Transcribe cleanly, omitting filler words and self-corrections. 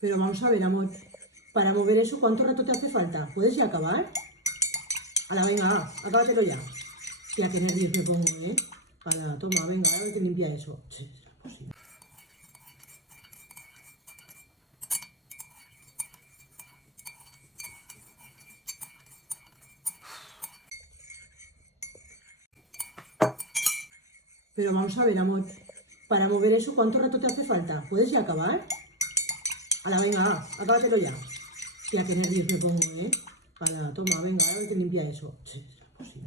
Pero vamos a ver, amor, para mover eso, ¿cuánto rato te hace falta? ¿Puedes ya acabar? Ala, venga, acábatelo ya. Tía, qué nervios me pongo, ¿eh? Ala, toma, venga, ahora te limpia eso. Sí, será posible. Pero vamos a ver, amor, para mover eso, ¿cuánto rato te hace falta? ¿Puedes ya acabar? Ala, venga, acábatelo ya. Tía, qué nervios me pongo, ¿eh? Ala, toma, venga, ahora te limpia eso. Sí, será posible.